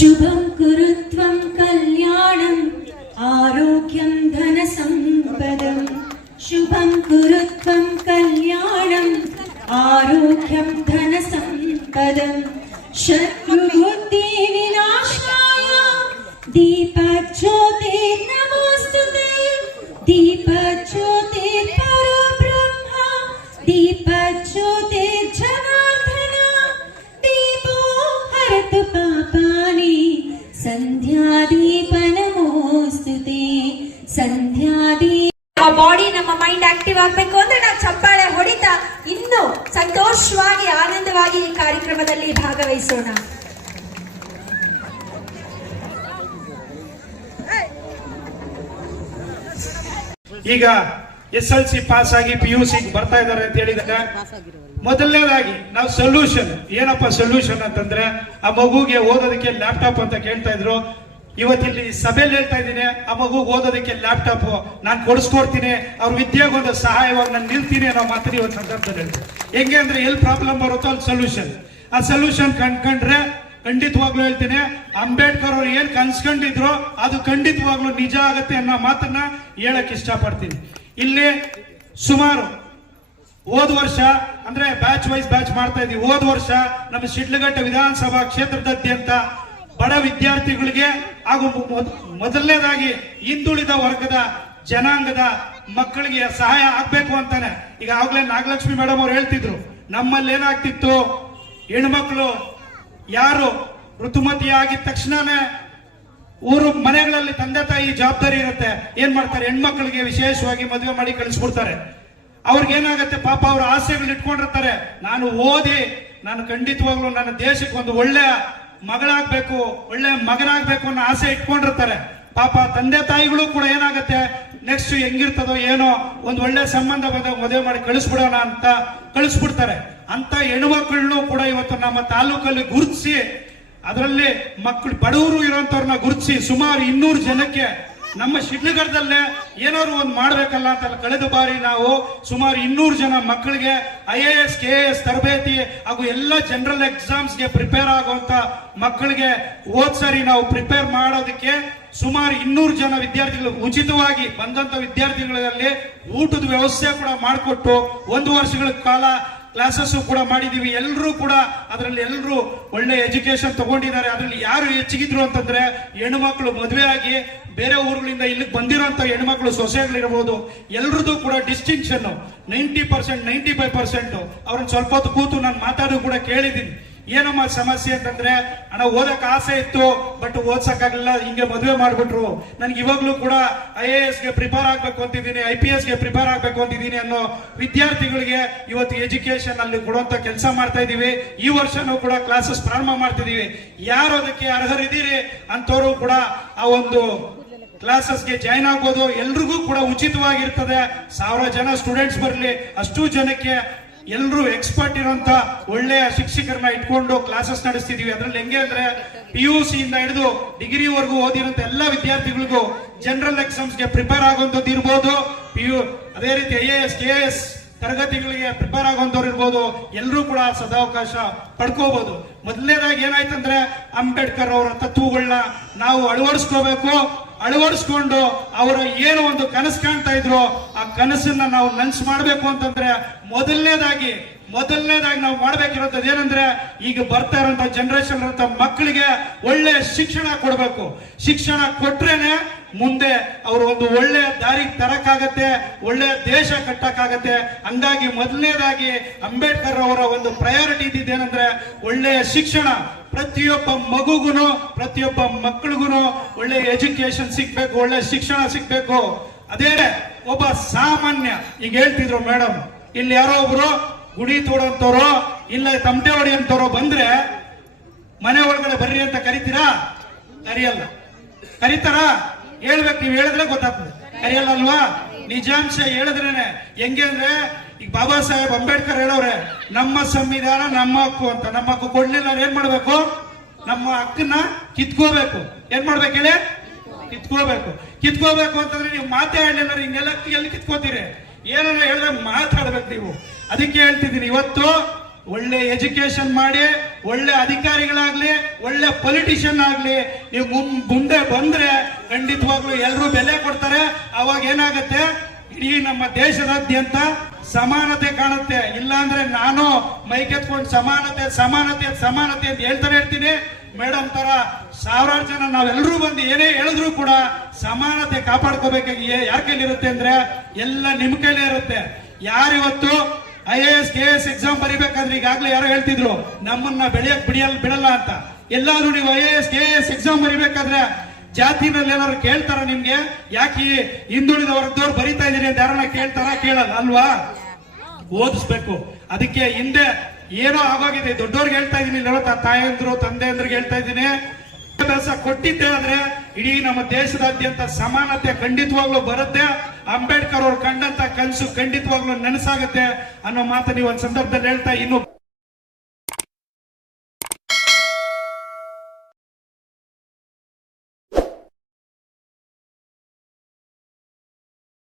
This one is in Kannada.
शुभं कुरुत्वं कल्याणम् आरोग्यं धनसम्पदम् शुभं कुरुत्वं कल्याणम् आरोग्यं धनसम्पदम् शत्रुबुद्धि विनाशाय दीपज्योतिर्नमोस्तुते दीपज्योतिर्परब्रह्म दीपज्योतिर्जनार्दन दीपो हरतु पापानि संध्यादीप नमोस्तुते संध्यादीप ನಮ್ಮ ಬಾಡಿ ನಮ್ಮ ಮೈಂಡ್ ಆಕ್ಟಿವ್ ಆಗಬೇಕು ಅಂದ್ರೆ ನಾವು ಚಪ್ಪಾಳೆ ಹೊಡಿತಾ ಇನ್ನು ಸಂತೋಷವಾಗಿ ಆನಂದವಾಗಿ ಈ ಕಾರ್ಯಕ್ರಮದಲ್ಲಿ ಭಾಗವಹಿಸೋಣ. ಈಗ SLC ಪಾಸ್ ಆಗಿ PUC ಬರ್ತಾ ಇದ್ದಾರೆ ಅಂತ ಹೇಳಿದಾಗ ಮೊದಲನೇದಾಗಿ ನಾವು ಸೊಲ್ಯೂಷನ್ ಏನಪ್ಪ ಸೊಲ್ಯೂಷನ್ ಅಂತಂದ್ರೆ ಆ ಮಗುಗೆ ಓದೋದಕ್ಕೆ ಲ್ಯಾಪ್ಟಾಪ್ ಅಂತ ಕೇಳ್ತಾ ಇದ್ರು. ಇವತ್ತಿಲ್ಲಿ ಸಭೆಯಲ್ಲಿ ಹೇಳ್ತಾ ಇದ್ದೀನಿ, ಆ ಮಗು ಓದೋದಕ್ಕೆ ಲ್ಯಾಪ್ಟಾಪ್ ನಾನು ಕೊಡಿಸ್ಕೊಡ್ತೀನಿ, ಅವ್ರ ವಿದ್ಯೆಗೆ ಒಂದು ಸಹಾಯವಾಗಿ ನಾನು ನಿಲ್ತೀನಿ ಅನ್ನೋ ಮಾತನ್ನ ಇವತ್ತು ಸಂದರ್ಭದಲ್ಲಿ ಹೇಳ್ತೀನಿ. ಹೆಂಗೆ ಅಂದ್ರೆ ಎಲ್ಲಿ ಪ್ರಾಬ್ಲಮ್ ಬರುತ್ತೋ ಅಲ್ಲಿ ಸೊಲ್ಯೂಷನ್. ಆ ಸೊಲ್ಯೂಷನ್ ಕಂಡ್ಕೊಂಡ್ರೆ ಖಂಡಿತವಾಗ್ಲೂ ಹೇಳ್ತೀನಿ, ಅಂಬೇಡ್ಕರ್ ಅವ್ರು ಏನ್ ಕನ್ಸ್ಕೊಂಡಿದ್ರು ಅದು ಖಂಡಿತವಾಗ್ಲೂ ನಿಜ ಆಗತ್ತೆ ಅನ್ನೋ ಮಾತನ್ನ ಹೇಳಕ್ ಇಷ್ಟಪಡ್ತೀನಿ. ಇಲ್ಲಿ ಸುಮಾರು ಹೋದ ವರ್ಷ ಅಂದ್ರೆ ಬ್ಯಾಚ್ ವೈಸ್ ಬ್ಯಾಚ್ ಮಾಡ್ತಾ ಇದೀವಿ. ಹೋದ ವರ್ಷ ನಮ್ಮ ಶಿಡ್ಲಘಟ್ಟ ವಿಧಾನಸಭಾ ಕ್ಷೇತ್ರದಾದ್ಯಂತ ಬಡ ವಿದ್ಯಾರ್ಥಿಗಳಿಗೆ ಹಾಗೂ ಮೊದಲನೇದಾಗಿ ಹಿಂದುಳಿದ ವರ್ಗದ ಜನಾಂಗದ ಮಕ್ಕಳಿಗೆ ಸಹಾಯ ಆಗ್ಬೇಕು ಅಂತಾನೆ ಈಗಾಗಲೇ ನಾಗಲಕ್ಷ್ಮಿ ಮೇಡಮ್ ಅವ್ರು ಹೇಳ್ತಿದ್ರು. ನಮ್ಮಲ್ಲಿ ಏನಾಗ್ತಿತ್ತು, ಹೆಣ್ಮಕ್ಳು ಯಾರು ಋತುಮತಿ ಆಗಿದ ತಕ್ಷಣನೇ ಊರು ಮನೆಗಳಲ್ಲಿ ತಂದೆ ತಾಯಿ ಜವಾಬ್ದಾರಿ ಇರುತ್ತೆ, ಏನ್ ಮಾಡ್ತಾರೆ, ಹೆಣ್ಮಕ್ಳಿಗೆ ವಿಶೇಷವಾಗಿ ಮದುವೆ ಮಾಡಿ ಕಳಿಸ್ಬಿಡ್ತಾರೆ. ಅವ್ರಿಗೇನಾಗತ್ತೆ, ಪಾಪ ಅವ್ರ ಆಸೆಗಳು ಇಟ್ಕೊಂಡಿರ್ತಾರೆ, ನಾನು ಓದಿ ನಾನು ಖಂಡಿತವಾಗ್ಲೂ ನನ್ನ ದೇಶಕ್ಕೆ ಒಂದು ಒಳ್ಳೆ ಮಗಳಾಗ್ಬೇಕು, ಒಳ್ಳೆ ಮಗನಾಗ್ಬೇಕು ಅನ್ನೋ ಆಸೆ ಇಟ್ಕೊಂಡಿರ್ತಾರೆ. ಪಾಪ ತಂದೆ ತಾಯಿಗಳು ಕೂಡ ಏನಾಗತ್ತೆ, ನೆಕ್ಸ್ಟ್ ಹೆಂಗಿರ್ತದೋ ಏನೋ ಒಂದು ಒಳ್ಳೆ ಸಂಬಂಧ ಬಂದಾಗ ಮದುವೆ ಮಾಡಿ ಕಳಿಸ್ಬಿಡೋಣ ಅಂತ ಕಳಿಸ್ಬಿಡ್ತಾರೆ. ಅಂತ ಹೆಣ್ಮಕ್ಳನ್ನು ಕೂಡ ಇವತ್ತು ನಮ್ಮ ತಾಲೂಕಲ್ಲಿ ಗುರುತಿಸಿ, ಅದರಲ್ಲಿ ಮಕ್ಕಳು ಬಡವರು ಇರೋಂಥವ್ರನ್ನ ಗುರುತಿಸಿ ಸುಮಾರು 200 ಜನಕ್ಕೆ ನಮ್ಮ ಶಿಡ್ಲಘಟ್ಟದಲ್ಲೇ ಏನಾದ್ರು ಒಂದು ಮಾಡ್ಬೇಕಲ್ಲ ಅಂತ ಕಳೆದ ಬಾರಿ ನಾವು ಸುಮಾರು 200 ಜನ ಮಕ್ಕಳಿಗೆ IAS KAS ತರಬೇತಿ ಹಾಗೂ ಎಲ್ಲ ಜನರಲ್ ಎಕ್ಸಾಮ್ಸ್ಗೆ ಪ್ರಿಪೇರ್ ಆಗುವಂತ ಮಕ್ಕಳಿಗೆ ಹೋದ್ಸರಿ ನಾವು ಪ್ರಿಪೇರ್ ಮಾಡೋದಕ್ಕೆ ಸುಮಾರು 200 ಜನ ವಿದ್ಯಾರ್ಥಿಗಳು ಉಚಿತವಾಗಿ ಬಂದಂತ ವಿದ್ಯಾರ್ಥಿಗಳಲ್ಲಿ ಊಟದ ವ್ಯವಸ್ಥೆ ಕೂಡ ಮಾಡಿಕೊಟ್ಟು 1 ವರ್ಷಗಳ ಕಾಲ ಕ್ಲಾಸಸ್ ಕೂಡ ಮಾಡಿದೀವಿ. ಎಲ್ಲರೂ ಕೂಡ ಅದರಲ್ಲಿ ಎಲ್ಲರೂ ಒಳ್ಳೆ ಎಜುಕೇಶನ್ ತಗೊಂಡಿದ್ದಾರೆ. ಅದರಲ್ಲಿ ಯಾರು ಹೆಚ್ಚಿಗಿದ್ರು ಅಂತಂದ್ರೆ ಹೆಣ್ಮಕ್ಳು ಮದುವೆ ಆಗಿ ಬೇರೆ ಊರುಗಳಿಂದ ಇಲ್ಲಿಗೆ ಬಂದಿರೋಂಥ ಹೆಣ್ಮಕ್ಳು ಸೊಸೆಗಳಿರ್ಬೋದು, ಎಲ್ರದ್ದು ಕೂಡ ಡಿಸ್ಟಿಂಕ್ಷನ್ 90% 95%. ಅವ್ರನ್ನ ಸ್ವಲ್ಪ ಹೊತ್ತು ಕೂತು ನಾನು ಮಾತಾಡೋದು ಕೂಡ ಕೇಳಿದ್ದೀನಿ. ಏನಮ್ಮ ಸಮಸ್ಯೆ ಅಂತಂದ್ರೆ, ಅಣ್ಣ ಓದಕ್ ಆಸೆ ಇತ್ತು ಬಟ್ ಓದ್ಸಕ್ಕಾಗಲ್ಲ, ಹಿಂಗೆ ಮದುವೆ ಮಾಡ್ಬಿಟ್ರು, ನನ್ಗೆ ಇವಾಗ್ಲೂ ಕೂಡ IAS ಗೆ ಪ್ರಿಪೇರ್ ಆಗ್ಬೇಕು ಅಂತಿದ್ದೀನಿ, IPS ಗೆ ಪ್ರಿಪೇರ್ ಆಗ್ಬೇಕು ಅಂತಿದ್ದೀನಿ ಅನ್ನೋ ವಿದ್ಯಾರ್ಥಿಗಳಿಗೆ ಇವತ್ತು ಎಜುಕೇಶನ್ ಅಲ್ಲಿ ಕೊಡುವಂತ ಕೆಲಸ ಮಾಡ್ತಾ ಇದೀವಿ. ಈ ವರ್ಷನೂ ಕೂಡ ಕ್ಲಾಸಸ್ ಪ್ರಾರಂಭ ಮಾಡ್ತಿದೀವಿ. ಯಾರು ಅದಕ್ಕೆ ಅರ್ಹರಿದ್ದೀರಿ ಅಂತವರು ಕೂಡ ಆ ಒಂದು ಕ್ಲಾಸಸ್ಗೆ ಜಾಯ್ನ್ ಆಗ್ಬೋದು. ಎಲ್ರಿಗೂ ಕೂಡ ಉಚಿತವಾಗಿರ್ತದೆ. 1000 ಜನ ಸ್ಟೂಡೆಂಟ್ಸ್ ಬರಲಿ, ಅಷ್ಟು ಜನಕ್ಕೆ ಎಲ್ಲರೂ ಎಕ್ಸ್ಪರ್ಟ್ ಇರುವಂತ ಒಳ್ಳೆಯ ಶಿಕ್ಷಕರನ್ನ ಇಟ್ಕೊಂಡು ಕ್ಲಾಸಸ್ ನಡೆಸ್ತಿದೀವಿ. ಅದ್ರಲ್ಲಿ ಹೆಂಗೆ ಅಂದ್ರೆ PUC ಇಂದ ಹಿಡಿದು ಡಿಗ್ರಿವರೆಗೂ ಓದಿರೋಂಥ ಎಲ್ಲ ವಿದ್ಯಾರ್ಥಿಗಳಿಗೂ ಜನರಲ್ ಎಕ್ಸಾಮ್ಸ್ಗೆ ಪ್ರಿಪೇರ್ ಆಗುವಂಥದ್ದು ಇರ್ಬೋದು, ಅದೇ ರೀತಿ IAS KAS ತರಗತಿಗಳಿಗೆ ಪ್ರಿಪೇರ್ ಆಗುವಂತವ್ರು ಇರ್ಬೋದು, ಎಲ್ಲರೂ ಕೂಡ ಸದಾವಕಾಶ ಪಡ್ಕೋಬಹುದು. ಮೊದಲನೇದಾಗಿ ಏನಾಯ್ತಂದ್ರೆ ಅಂಬೇಡ್ಕರ್ ಅವರ ತತ್ವಗಳನ್ನ ನಾವು ಅಳವಡಿಸ್ಕೊಂಡು ಅವರ ಏನು ಒಂದು ಕನಸು ಕಾಣ್ತಾ ಇದ್ರು ಆ ಕನಸನ್ನ ನಾವು ನನಸು ಮಾಡ್ಬೇಕು ಅಂತಂದ್ರೆ ಮೊದಲನೇದಾಗಿ ನಾವು ಮಾಡ್ಬೇಕಿರೋದು ಏನಂದ್ರೆ, ಈಗ ಬರ್ತಾ ಇರೋಂಥ ಜನರೇಷನ್ ಇರೋಂಥ ಮಕ್ಕಳಿಗೆ ಒಳ್ಳೆ ಶಿಕ್ಷಣ ಕೊಡ್ಬೇಕು. ಶಿಕ್ಷಣ ಕೊಟ್ರೇನೆ ಮುಂದೆ ಅವರು ಒಂದು ಒಳ್ಳೆ ದಾರಿಗೆ ತರಕ್ಕಾಗತ್ತೆ, ಒಳ್ಳೆ ದೇಶ ಕಟ್ಟಕ್ಕಾಗತ್ತೆ. ಹಂಗಾಗಿ ಮೊದಲನೇದಾಗಿ ಅಂಬೇಡ್ಕರ್ ಅವರ ಒಂದು ಪ್ರಯಾರಿಟಿ ಇದ್ದಿದ್ದೇನೆಂದ್ರೆ ಒಳ್ಳೆಯ ಶಿಕ್ಷಣ. ಪ್ರತಿಯೊಬ್ಬ ಮಗುಗುನು ಪ್ರತಿಯೊಬ್ಬ ಮಕ್ಕಳಿಗೂ ಒಳ್ಳೆ ಎಜುಕೇಶನ್ ಸಿಗ್ಬೇಕು, ಒಳ್ಳೆ ಶಿಕ್ಷಣ ಸಿಗ್ಬೇಕು. ಅದೇ ಒಬ್ಬ ಸಾಮಾನ್ಯ, ಈಗ ಹೇಳ್ತಿದ್ರು ಮೇಡಮ್, ಇಲ್ಲಿ ಯಾರೋ ಒಬ್ರು ಗುಡಿ ತೋಡಂತವ್ರು ಇಲ್ಲ ತಮಟೆ ಹೊಡಿ ಅಂತವ್ರು ಬಂದ್ರೆ ಮನೆ ಒಳಗಡೆ ಬರ್ರಿ ಅಂತ ಕರಿತೀರಾ? ಕರಿಯಲ್ಲ. ಕರಿತಾರ? ಹೇಳ್ಬೇಕು, ನೀವು ಹೇಳಿದ್ರೆ ಗೊತ್ತಾಗ್ತದೆ. ಕರಿಯಲ್ಲ ಅಲ್ವಾ? ನಿಜಾಂಶ ಹೇಳಿದ್ರೇನೆ. ಹೆಂಗೆ ಅಂದ್ರೆ ಈಗ ಬಾಬಾ ಸಾಹೇಬ್ ಅಂಬೇಡ್ಕರ್ ಹೇಳವ್ರೆ, ನಮ್ಮ ಸಂವಿಧಾನ ನಮ್ಮ ಹಕ್ಕು ಅಂತ. ನಮ್ಮ ಹಕ್ಕು ಕೊಡ್ಲಿಲ್ಲ ಏನ್ ಮಾಡ್ಬೇಕು? ನಮ್ಮ ಹಕ್ಕನ್ನ ಕಿತ್ಕೋಬೇಕು. ಏನ್ ಮಾಡ್ಬೇಕು ಹೇಳಿ? ಕಿತ್ಕೋಬೇಕು ಅಂತಂದ್ರೆ ನೀವು ಮಾತೇ ಹೇಳಲಿಲ್ಲ, ಹಿಂಗೆಲ್ಲ ಎಲ್ಲಿ ಕಿತ್ಕೋತೀರಿ? ಏನನ್ನ ಹೇಳಿದ್ರೆ ಮಾತಾಡ್ಬೇಕು ನೀವು. ಅದಕ್ಕೆ ಹೇಳ್ತಿದ್ದೀನಿ, ಇವತ್ತು ಒಳ್ಳೆ ಎಜುಕೇಶನ್ ಮಾಡಿ ಒಳ್ಳೆ ಅಧಿಕಾರಿಗಳಾಗ್ಲಿ ಒಳ್ಳೆ ಪೊಲಿಟಿಷಿಯನ್ ಆಗ್ಲಿ ನೀವು ಮುಂದೆ ಬಂದ್ರೆ ಖಂಡಿತವಾಗ್ಲೂ ಎಲ್ಲರೂ ಬೆಲೆ ಕೊಡ್ತಾರೆ. ಅವಾಗ ಏನಾಗತ್ತೆ, ಇಡೀ ನಮ್ಮ ದೇಶದಾದ್ಯಂತ ಸಮಾನತೆ ಕಾಣುತ್ತೆ. ಇಲ್ಲಾಂದ್ರೆ ನಾನು ಮೈಕೆತ್ಕೊಂಡು ಸಮಾನತೆ ಸಮಾನತೆ ಸಮಾನತೆ ಅಂತ ಹೇಳ್ತಾನೆ ಇರ್ತೀನಿ. ಮೇಡಮ್ ತರ ಸಾವಿರಾರು ಜನ ನಾವೆಲ್ಲರೂ ಬಂದು ಏನೇ ಹೇಳಿದ್ರು ಕೂಡ ಸಮಾನತೆ ಕಾಪಾಡ್ಕೋಬೇಕಾಗಿ ಯಾರ ಕೈಲಿ ಇರುತ್ತೆ ಅಂದ್ರೆ ಎಲ್ಲ ನಿಮ್ ಕೈಲೇ ಇರುತ್ತೆ. ಯಾರಿವತ್ತು IAS KS ಎಕ್ಸಾಮ್ ಬರಿಬೇಕಾದ್ರೆ ಈಗಾಗಲೇ ಯಾರೋ ಹೇಳ್ತಿದ್ರು ನಮ್ಮನ್ನ ಬೆಳೆಯಕ್ ಬಿಡಲ್ಲ ಅಂತ. ಎಲ್ಲಾದ್ರೂ ನೀವು IAS KS ಎಕ್ಸಾಮ್ ಬರಿಬೇಕಾದ್ರೆ ಜಾತಿನಲ್ಲಿ ಏನಾದ್ರು ಕೇಳ್ತಾರ ನಿಮ್ಗೆ? ಯಾಕೆ ಹಿಂದುಳಿದ ವರ್ಗದವ್ರು ಬರಿತಾ ಇದೀರಿ ಅಂತ ಯಾರನ್ನ ಕೇಳಲ್ಲ ಅಲ್ವಾ? ಓದಿಸ್ಬೇಕು. ಅದಕ್ಕೆ ಹಿಂದೆ ಏನೋ ಆಗೋಗಿದೆ. ದೊಡ್ಡವ್ರಿಗೆ ಹೇಳ್ತಾ ಇದೀನಿ, ತಾಯಂದ್ರು ತಂದೆಯಂದ್ರಿಗೆ ಹೇಳ್ತಾ ಇದ್ದೀನಿ, ಕೆಲಸ ಕೊಟ್ಟಿದ್ದೆ ಆದ್ರೆ ಇಡೀ ನಮ್ಮ ದೇಶದಾದ್ಯಂತ ಸಮಾನತೆ ಖಂಡಿತವಾಗ್ಲೂ ಬರುತ್ತೆ. ಅಂಬೇಡ್ಕರ್ ಅವ್ರು ಕಂಡಂತ ಕನಸು ಖಂಡಿತವಾಗ್ಲೂ ನೆನಸಾಗುತ್ತೆ ಅನ್ನೋ ಮಾತು ನೀವು ಒಂದ್ ಸಂದರ್ಭದಲ್ಲಿ ಹೇಳ್ತಾ ಇನ್ನು